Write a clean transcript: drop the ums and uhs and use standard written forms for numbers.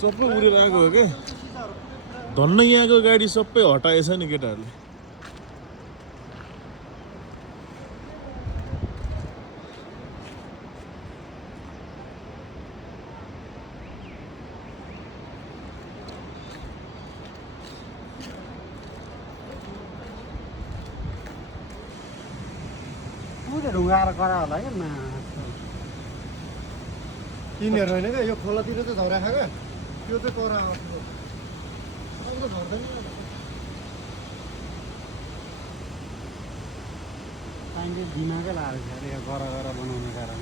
सबै उडेर आएको हो क्या धन्न यहाँको गाडी सबै हटाएछ नि केटाहरूले ढुङ्गाएर करा होला क्या यिनीहरू होइन क्या यो खोलातिर चाहिँ झराखा क्या त्यो चाहिँ करा अन्त झर्दैन पानीले दिमागै लाएर छ अरे गर बनाउने कारण